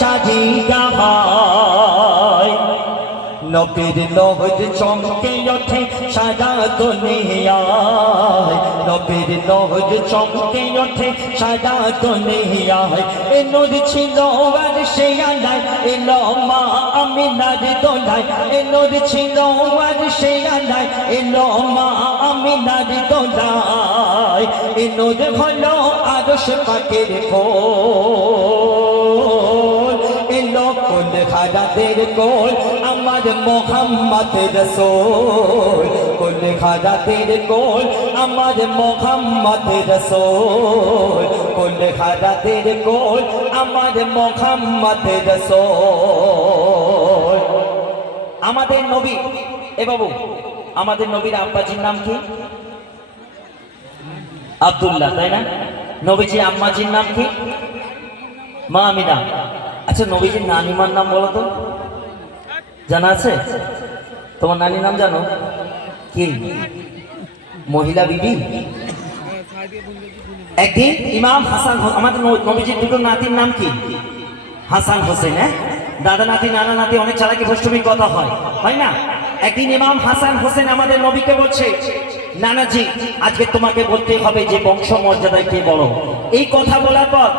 চাহিদা হয় নবীর নূর চমকে ওঠে সারা দুনিয়ায় নবীর নূর চমকে ওঠে সারা দুনিয়ায় এ নূর ছিল আরশে আলায় এলো মা আমিনার দোলায় এ নূর ছিল আরশে আলায় এলো মা আমিনার দোলায় এ নূর হলো আরশ পাকের ফুল এলো কুল খারাদের কোল আমার মোহাম্মদ রসূল কুল খারাদের কোল আমার মোহাম্মদ রসূল কুল খারাদের কোল আমার মোহাম্মদ রসূল আমাদের নবী এ বাবু আমাদের নবীর আব্বাজির নাম কি আব্দুল্লাহ তাই না নবীজি আম্মাজির নাম কি মা আমিনা আচ্ছা নবীজির নানিমার নাম বলো তো জানা আছে তোমার নানির নাম জানো কি মহিলা বিবি একদিন ইমাম হাসান আমাদের নবীজির দুটো নাতির নাম কি হাসান হোসেন হ্যাঁ দাদা নাতি নানা নাতি অনেক চালাকি ভষ্টমীর কথা হয় না একদিন ইমাম হাসান হোসেন আমাদের নবীকে বলছে নানাজি আজকে তোমাকে বলতে হবে যে বংশ মর্যাদায় কে বড় এই কথা বলার পর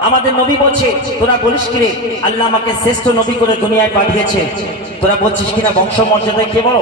আমাদের নবী বলছে তোরা বলিস কিরে আল্লাহ আমাকে শ্রেষ্ঠ নবী করে দুনিয়ায় পাঠিয়েছে তোরা বলছিস কিনা বংশ মর্যাদায় কে বড়